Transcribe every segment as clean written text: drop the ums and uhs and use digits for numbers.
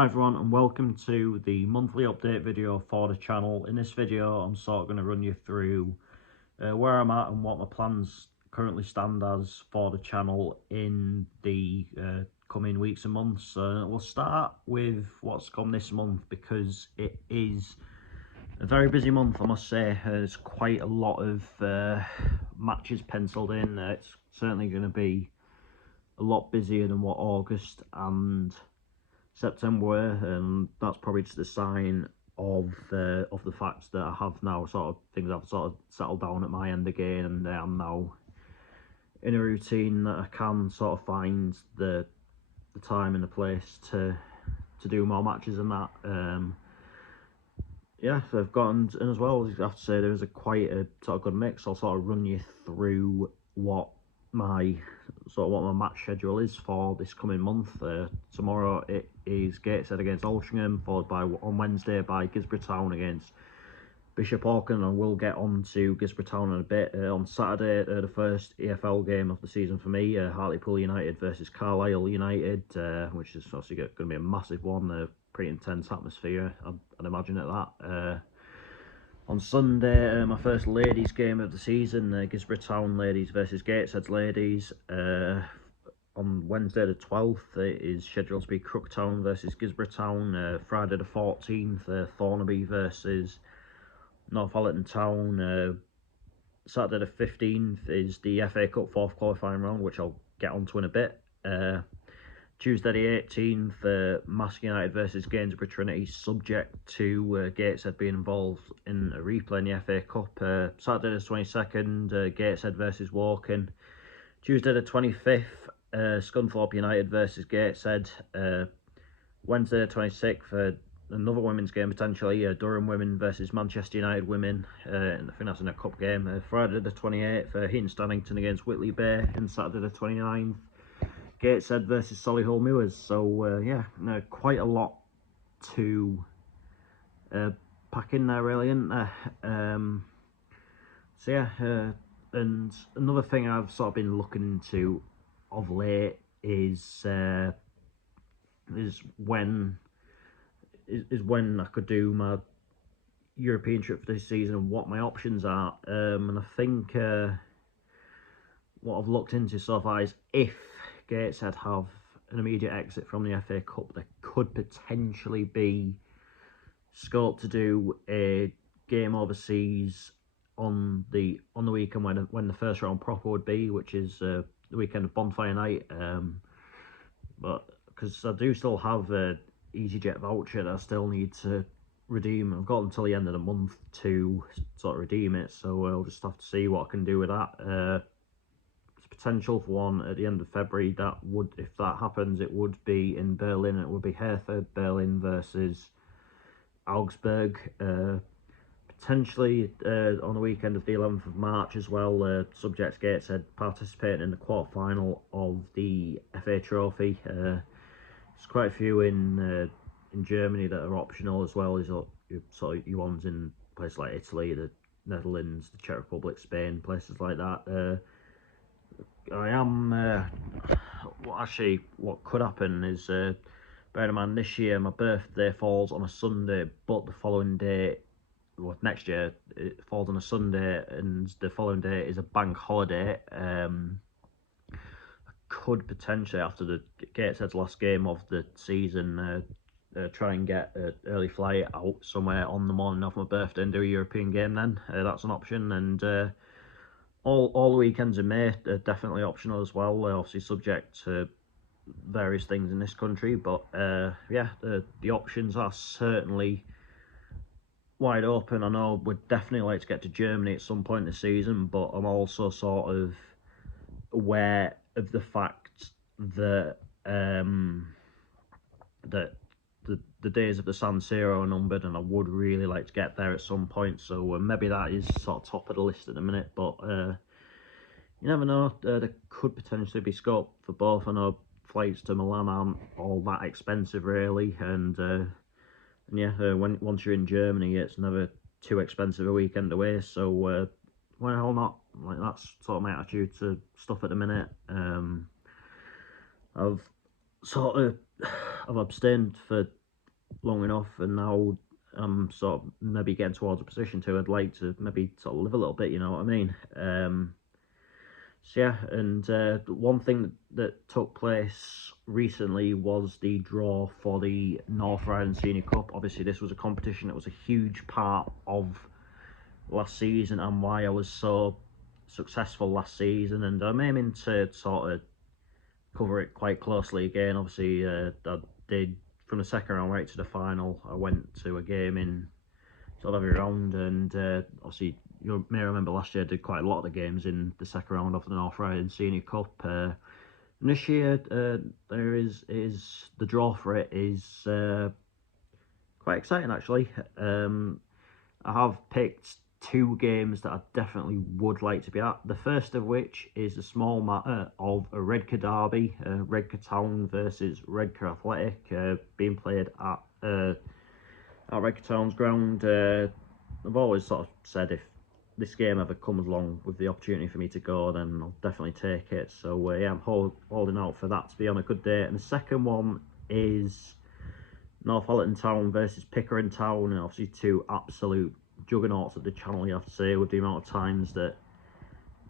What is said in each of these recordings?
Hi everyone and welcome to the monthly update video for the channel. In this video I'm sort of going to run you through where I'm at and what my plans currently stand as for the channel in the coming weeks and months. We'll start with what's come this month because it is a very busy month, I must say. There's quite a lot of matches penciled in. It's certainly going to be a lot busier than what August and September were, and that's probably just a sign of the fact that I have now things have sort of settled down at my end again, and I'm now in a routine that I can sort of find the time and the place to do more matches and that. Yeah, so I've gotten, and as well, I have to say there is quite a sort of good mix. I'll sort of run you through what my match schedule is for this coming month. Tomorrow it is Gateshead against Altrincham, followed by on Wednesday by Guisborough Town against Bishop Auckland, and we'll get on to Guisborough Town in a bit. On Saturday, the first EFL game of the season for me, Hartlepool United versus Carlisle United, which is obviously going to be a massive one. Pretty intense atmosphere, I'd imagine, at that. On Sunday, my first ladies game of the season, Guisborough Town ladies versus Gateshead ladies. On Wednesday the 12th, it is scheduled to be Crooktown versus Guisborough Town. Friday the 14th, Thornaby versus Northallerton Town. Saturday the 15th is the FA Cup 4th qualifying round, which I'll get onto in a bit. Tuesday the 18th, Mask United versus Gainsborough Trinity, subject to Gateshead being involved in a replay in the FA Cup. Saturday the 22nd, Gateshead versus Woking. Tuesday the 25th, Scunthorpe United versus Gateshead. Wednesday the 26th, another women's game potentially, Durham Women versus Manchester United Women. I think that's in a cup game. Friday the 28th, Heaton Stannington against Whitley Bay. And Saturday the 29th, Gateshead versus Solihull Moors. So yeah, quite a lot to pack in there, really, isn't there? So yeah, and another thing I've sort of been looking into of late is when I could do my European trip for this season and what my options are. And I think what I've looked into so far is if Gateshead have an immediate exit from the FA Cup, there could potentially be scope to do a game overseas on the weekend when the first round proper would be, which is the weekend of Bonfire Night. But because I do still have a EasyJet voucher that I still need to redeem. I've got until the end of the month to sort of redeem it, so I'll just have to see what I can do with that. Potential for one at the end of February. That would, if that happens, it would be in Berlin. It would be Hertha Berlin versus Augsburg. Potentially on the weekend of the 11th of March as well. Subject Gateshead participating in the quarter-final of the FA Trophy. There's quite a few in Germany that are optional, as well as your ones in places like Italy, the Netherlands, the Czech Republic, Spain, places like that. I am what could happen is, bear in mind, this year my birthday falls on a Sunday, but the following day, well, next year it falls on a Sunday and the following day is a bank holiday. I could potentially, after the Gateshead's last game of the season, try and get an early flight out somewhere on the morning of my birthday and do a European game then. That's an option. And all the weekends in May are definitely optional as well, obviously subject to various things in this country. But yeah, the options are certainly wide open. I know we'd definitely like to get to Germany at some point this season, but I'm also sort of aware of the fact that that the days of the San Siro are numbered, and I would really like to get there at some point. So maybe that is sort of top of the list at the minute, but you never know. There could potentially be scope for both. I know flights to Milan aren't all that expensive, really, and yeah, once you're in Germany, it's never too expensive a weekend away. So why the hell not? Like, that's sort of my attitude to stuff at the minute. I've abstained for long enough, and now I'm sort of maybe getting towards a position to I'd like to maybe sort of live a little bit, you know what I mean? So yeah, and one thing that took place recently was the draw for the North Riding Senior Cup. Obviously, this was a competition that was a huge part of last season and why I was so successful last season, and I'm aiming to sort of cover it quite closely again. Obviously, I did from the second round right to the final. I went to a game in sort of every round, and obviously you may remember last year I did quite a lot of the games in the second round of the North Riding Senior Cup. And this year, there is the draw for it is quite exciting actually. I have picked two games that I definitely would like to be at. The first of which is the small matter of a Redcar derby, Redcar Town versus Redcar Athletic, being played at Redcar Town's ground. I've always sort of said if this game ever comes along with the opportunity for me to go, then I'll definitely take it. So yeah, I'm holding out for that to be on a good day. And the second one is Northallerton Town versus Pickering Town, and obviously two absolute juggernauts at the channel, you have to say, with the amount of times that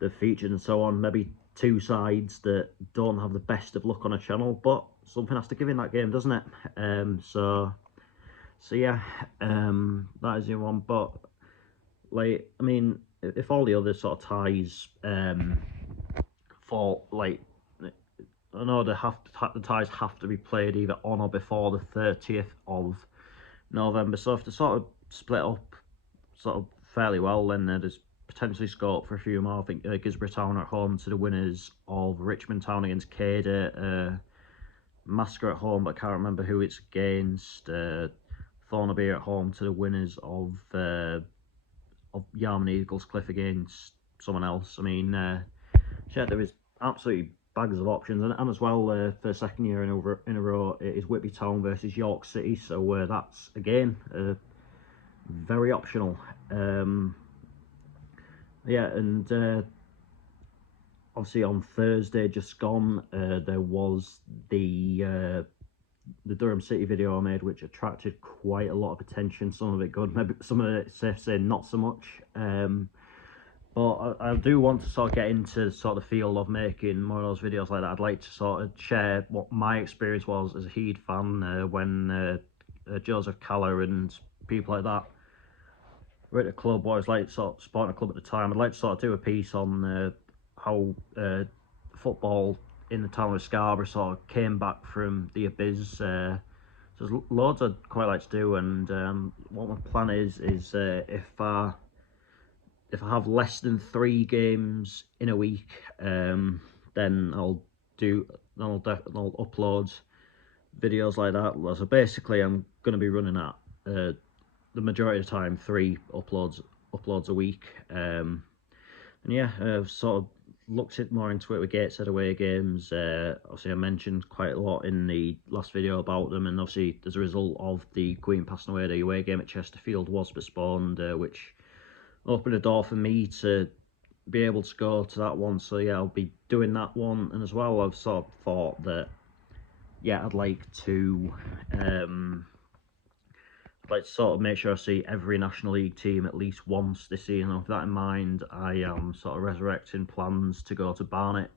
they've featured and so on. Maybe two sides that don't have the best of luck on a channel, but something has to give in that game, doesn't it? So yeah, that is the one. But like, I mean, if all the other sort of ties fall, like, I know the ties have to be played either on or before the 30th of November. So if they sort of split up sort of fairly well, then there's potentially scope for a few more. I think Guisborough Town at home to the winners of Richmond Town against Cader, Masker at home, but I can't remember who it's against. Thornaby at home to the winners of Yarmouth Eagles Cliff against someone else. I mean, yeah, there is absolutely bags of options, and as well for the second year in a row it is Whitby Town versus York City, so that's again very optional. Yeah, and obviously on Thursday just gone, there was the Durham City video I made, which attracted quite a lot of attention. Some of it good, maybe some of it safe to say not so much. But I do want to sort of get into sort of the field of making more of those videos like that. I'd like to sort of share what my experience was as a Heed fan when Joseph Caller and people like that were at the club. I was like sort of supporting a club at the time. I'd like to sort of do a piece on how football in the town of Scarborough sort of came back from the abyss. So there's loads I'd quite like to do, and what my plan is if I have less than 3 games in a week, then I'll upload videos like that. So basically, I'm going to be running at the majority of the time 3 uploads a week. And yeah, I've sort of looked more into it with Gateshead away games. Obviously, I mentioned quite a lot in the last video about them, and obviously, as a result of the Queen passing away, the away game at Chesterfield was postponed, which opened a door for me to be able to go to that one. So yeah, I'll be doing that one, and as well I've sort of thought that yeah, I'd like to sort of make sure I see every National League team at least once this season. With that in mind, I am sort of resurrecting plans to go to Barnet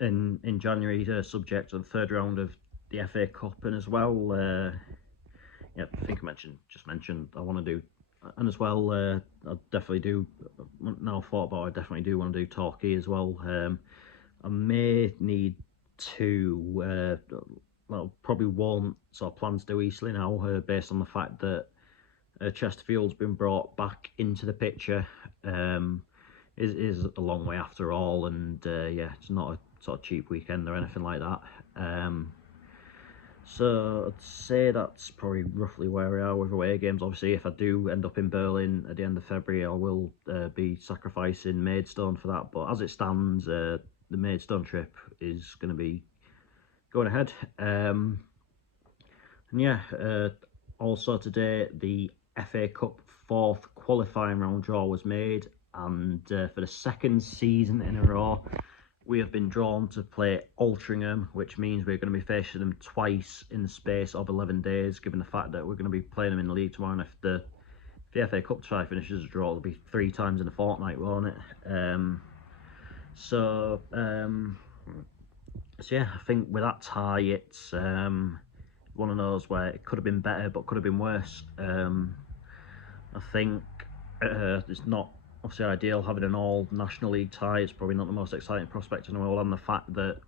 in January, subject to the third round of the FA Cup, and as well yeah, I think I just mentioned I want to do, and as well I definitely do, now thought about it, I definitely do want to do Torquay as well. I may need to well, probably won't sort of plan to do Eastleigh now, based on the fact that Chesterfield's been brought back into the picture. Is a long way after all, and yeah, it's not a sort of cheap weekend or anything like that. So I'd say that's probably roughly where we are with away games. Obviously, if I do end up in Berlin at the end of February, I will be sacrificing Maidstone for that. But as it stands, the Maidstone trip is going to be going ahead. And yeah, also today the FA Cup 4th qualifying round draw was made, and for the second season in a row, we have been drawn to play Altrincham, which means we're going to be facing them twice in the space of 11 days, given the fact that we're going to be playing them in the league tomorrow. And if the FA Cup tie finishes a draw, it'll be 3 times in a fortnight, won't it? So yeah, I think with that tie, it's one of those where it could have been better, but could have been worse. I think it's not obviously ideal having an all National League tie. It's probably not the most exciting prospect in the world, and the fact that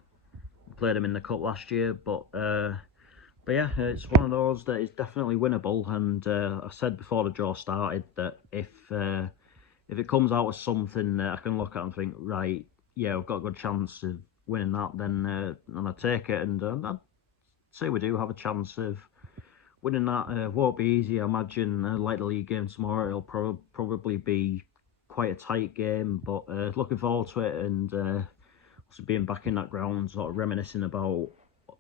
we played them in the cup last year. But yeah, it's one of those that is definitely winnable. And I said before the draw started that if it comes out with something that I can look at and think, right, yeah, we've got a good chance of winning that, then I take it. And I'd say we do have a chance of winning that. Won't be easy, I imagine. Like the league game tomorrow, it'll probably be quite a tight game, but looking forward to it. And also being back in that ground, sort of reminiscing about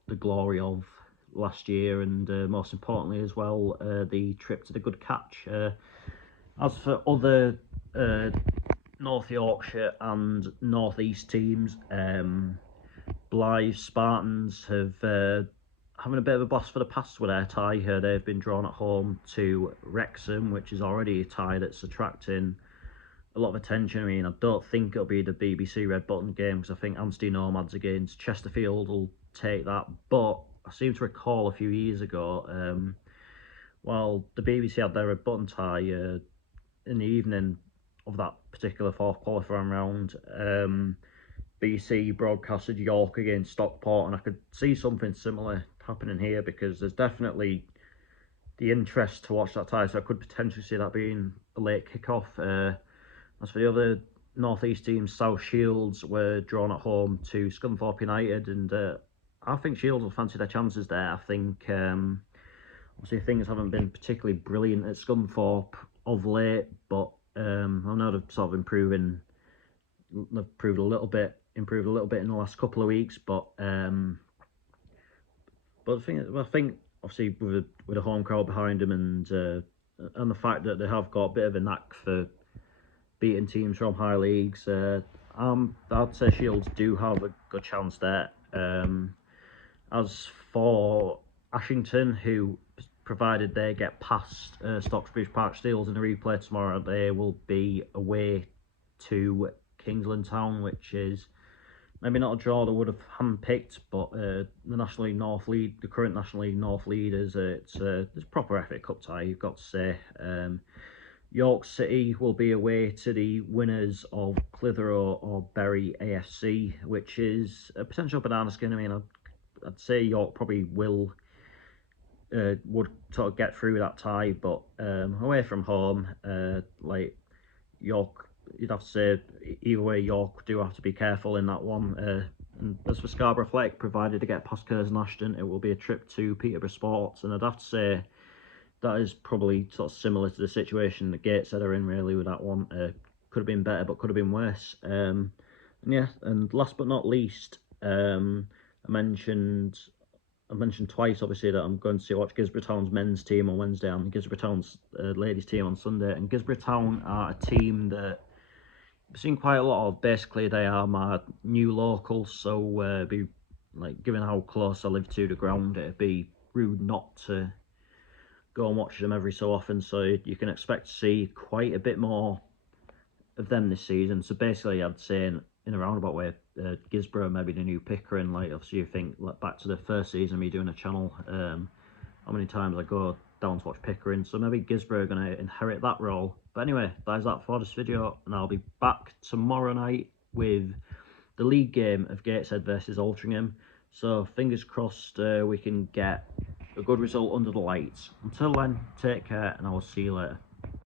the glory of last year, and most importantly as well, the trip to the Good Catch. As for other North Yorkshire and North East teams, Blythe Spartans have having a bit of a blast for the past with their tie here. They've been drawn at home to Wrexham, which is already a tie that's attracting a lot of attention. I mean, I don't think it'll be the BBC Red Button game, because I think Anstey Nomads against Chesterfield will take that. But I seem to recall a few years ago, while the BBC had their Red Button tie in the evening of that particular fourth qualifying round, BBC broadcasted York against Stockport, and I could see something similar happening here, because there's definitely the interest to watch that tie, so I could potentially see that being a late kick-off. As for the other North East teams, South Shields were drawn at home to Scunthorpe United, and I think Shields will fancy their chances there. I think obviously things haven't been particularly brilliant at Scunthorpe of late, but I know they've sort of improved a little bit in the last couple of weeks. But I think obviously with a home crowd behind them, and the fact that they have got a bit of a knack for beating teams from high leagues, I'd say Shields do have a good chance there. As for Ashington, who, provided they get past Stocksbridge Park Steels in the replay tomorrow, they will be away to Kingsland Town, which is maybe not a draw they would have handpicked, but the National League North lead, the current National League North leaders, it's proper FA Cup tie, you've got to say. York City will be away to the winners of Clitheroe or Bury AFC, which is a potential banana skin. I mean, I'd say York probably would sort of get through that tie, but away from home, like York, you'd have to say either way, York do have to be careful in that one. And as for Scarborough Athletic, provided they get past Curzon Ashton, it will be a trip to Peterborough Sports, and I'd have to say that is probably sort of similar to the situation the Gateshead are in, really, with that one. Could have been better, but could have been worse. And yeah, and last but not least, I mentioned twice, obviously, that I'm going to watch Guisborough Town's men's team on Wednesday and Guisborough Town's ladies team on Sunday. And Guisborough Town are a team that I've seen quite a lot of. Basically, they are my new locals, so be like, given how close I live to the ground, it'd be rude not to go and watch them every so often. So you can expect to see quite a bit more of them this season. So basically, I'd say in a roundabout way, Guisborough maybe the new Pickering. Like, obviously, you think back to the first season of me doing a channel, how many times I go down to watch Pickering. So maybe Guisborough are going to inherit that role. But anyway, that is that for this video, and I'll be back tomorrow night with the league game of Gateshead versus Altrincham. So fingers crossed we can get a good result under the lights. Until then, take care, and I will see you later.